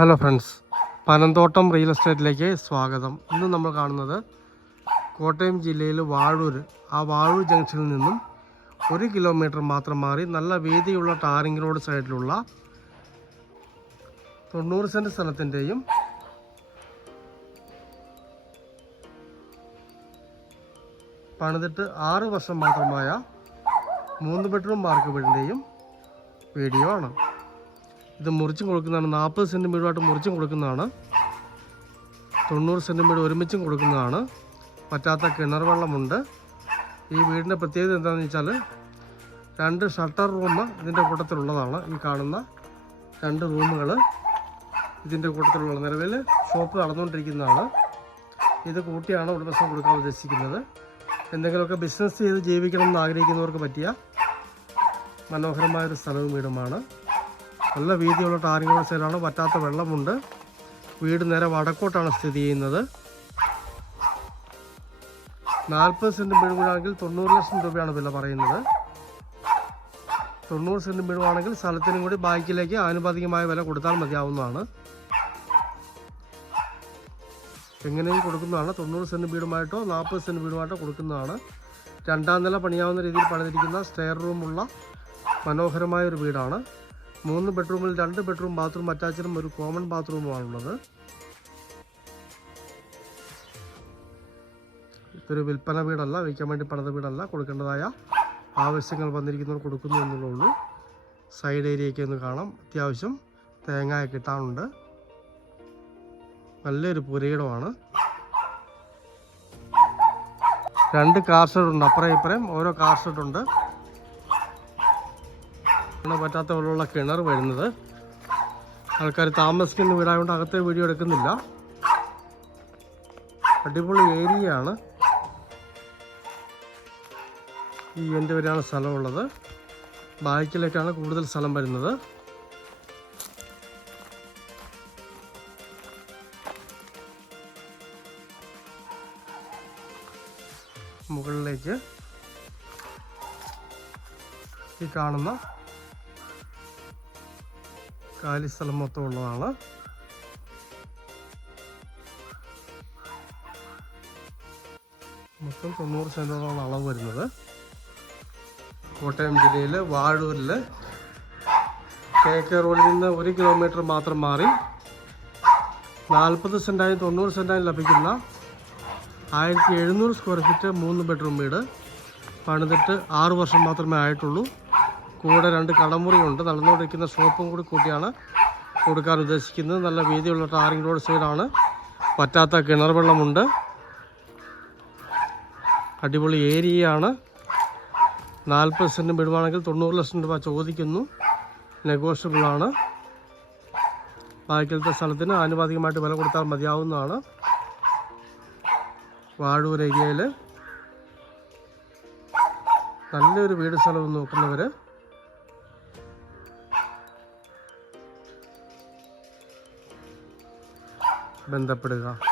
Hello friends Panamthottam real എസ്റ്റേറ്റിലേക്ക് സ്വാഗതം. ഇന്ന് നമ്മൾ കാണുന്നത് കോട്ടയം ജില്ലയിൽ വാഴൂർ. ആ വാഴൂർ ജംഗ്ഷനിൽ നിന്നും ഒരു കിലോമീറ്റർ മാത്രം മാറി നല്ല വീതിയുള്ള ടാറിംഗ് റോഡ് സൈഡിലുള്ള തൊണ്ണൂറ് സെന്റ് സ്ഥലത്തിന്റെയും പണിതിട്ട് ആറ് വർഷം മാത്രമായ മൂന്ന് ബെഡ്റൂം മാർക്ക് വീടിന്റെയും വീഡിയോ ആണ്. ഇത് മുറിച്ചും കൊടുക്കുന്നതാണ്. നാൽപ്പത് സെന്റിമീറ്ററായിട്ട് മുറിച്ചും കൊടുക്കുന്നതാണ്. തൊണ്ണൂറ് സെന്റിമീറ്റർ ഒരുമിച്ചും കൊടുക്കുന്നതാണ്. പറ്റാത്ത കിണർ വെള്ളമുണ്ട്. ഈ വീടിന്റെ പ്രത്യേകത എന്താണെന്ന് വെച്ചാൽ രണ്ട് ഷട്ടർ റൂം ഇതിന്റെ കൂട്ടത്തിലുള്ളതാണ്. ഈ കാണുന്ന രണ്ട് റൂമുകൾ ഇതിന്റെ കൂട്ടത്തിലുള്ള നിലവിൽ ഷോപ്പ് നടന്നുകൊണ്ടിരിക്കുന്നതാണ്. ഇത് കൂട്ടിയാണ് ഉടമസ്ഥ കൊടുക്കാൻ ഉദ്ദേശിക്കുന്നത്. എന്തെങ്കിലുമൊക്കെ ബിസിനസ് ചെയ്ത് ജീവിക്കണം എന്ന് ആഗ്രഹിക്കുന്നവർക്ക് പറ്റിയ മനോഹരമായൊരു സ്ഥലവും വീടുമാണ്. നല്ല വീതിയുള്ള ടാറിങ് സൈഡാണ് പറ്റാത്ത വെള്ളമുണ്ട്. വീട് നേരെ വടക്കോട്ടാണ് സ്ഥിതി ചെയ്യുന്നത്. നാൽപ്പത് സെന്റ് വീടുകളാണെങ്കിൽ തൊണ്ണൂറ് ലക്ഷം രൂപയാണ് വില പറയുന്നത്. തൊണ്ണൂറ് സെന്റ് വീടുവാണെങ്കിൽ സ്ഥലത്തിനും കൂടി ബാക്കിലേക്ക് ആനുപാതികമായ വില കൊടുത്താൽ മതിയാവുന്നതാണ്. എങ്ങനെയും കൊടുക്കുന്നതാണ്. തൊണ്ണൂറ് സെന്റ് വീടുമായിട്ടോ നാൽപ്പത് സെന്റ് വീടുമായിട്ടോ കൊടുക്കുന്നതാണ്. രണ്ടാം നില പണിയാവുന്ന രീതിയിൽ പണിതിരിക്കുന്ന സ്റ്റെയർ റൂമുള്ള മനോഹരമായ ഒരു വീടാണ്. മൂന്ന് ബെഡ്റൂമിൽ രണ്ട് ബെഡ്റൂം ബാത്റൂം അറ്റാച്ചഡും ഒരു കോമൺ ബാത്റൂമുമാണുള്ളത്. ഇതൊരു വിൽപ്പന വീടല്ല വയ്ക്കാൻ വേണ്ടി പണിത വീടല്ല. കൊടുക്കേണ്ടതായ ആവശ്യങ്ങൾ വന്നിരിക്കുന്നവർ കൊടുക്കുന്നു എന്നുള്ളൂ സൈഡ് ഏരിയയൊക്കെ ഒന്ന് കാണാം. അത്യാവശ്യം തേങ്ങ കിട്ടാനുണ്ട്. നല്ലൊരു പുരയിടമാണ്. രണ്ട് കാർ ഷെഡ് ഉണ്ട് അപ്പുറം ഇപ്പുറം. ഓരോ കാർ ഷെഡ് ഉണ്ട് ആണ് പറ്റാത്ത വെള്ളമുള്ള കിണർ വരുന്നത്. ആൾക്കാർ താമസിക്കുന്ന വീടായതുകൊണ്ട് അകത്തെ വീഡിയോ എടുക്കുന്നില്ല. അടിപൊളി ഏരിയയാണ്. ഈ എന്റെ വരെയാണ് സ്ഥലമുള്ളത്. ബാക്കിലേക്കാണ് കൂടുതൽ സ്ഥലം വരുന്നത്. മുകളിലേക്ക് ഈ കാണുന്ന കാലി സ്ഥലം മൊത്തം ഉള്ളതാണ്. മൊത്തം തൊണ്ണൂറ് സെന്റോളാണ് അളവ് വരുന്നത്. കോട്ടയം ജില്ലയിൽ വാഴൂരിൽ കെ കെ റോഡിൽ നിന്ന് ഒരു കിലോമീറ്റർ മാത്രം മാറി നാൽപ്പത് സെന്റായും തൊണ്ണൂറ് സെന്റായും ലഭിക്കുന്ന ആയിരത്തി എഴുന്നൂറ് സ്ക്വയർ ഫീറ്റ് മൂന്ന് ബെഡ്റൂം വീട്. പണിതിട്ട് ആറു വർഷം മാത്രമേ ആയിട്ടുള്ളൂ. കൂടെ രണ്ട് കടമുറിയുണ്ട്. നടന്നുകൊണ്ടിരിക്കുന്ന ഷോപ്പും കൂടി കൂട്ടിയാണ് കൊടുക്കാൻ ഉദ്ദേശിക്കുന്നത്. നല്ല വീതിയുള്ള ടാറിംഗ് റോഡ് സൈഡാണ്. പറ്റാത്ത കിണർ വെള്ളമുണ്ട് അടിപൊളി ഏരിയയാണ്. നാൽപ്പത് സെന്റ് വിടുവാണെങ്കിൽ തൊണ്ണൂറ് ലക്ഷം രൂപ ചോദിക്കുന്നു. നെഗോഷ്യബിളാണ്. ബാക്കിലത്തെ സ്ഥലത്തിന് ആനുപാതികമായിട്ട് വില കൊടുത്താൽ മതിയാവുന്നതാണ്. വാഴൂർ ഏരിയയിൽ നല്ലൊരു വീട് സ്ഥലം നോക്കുന്നവർ ബന്ധപ്പെടുക.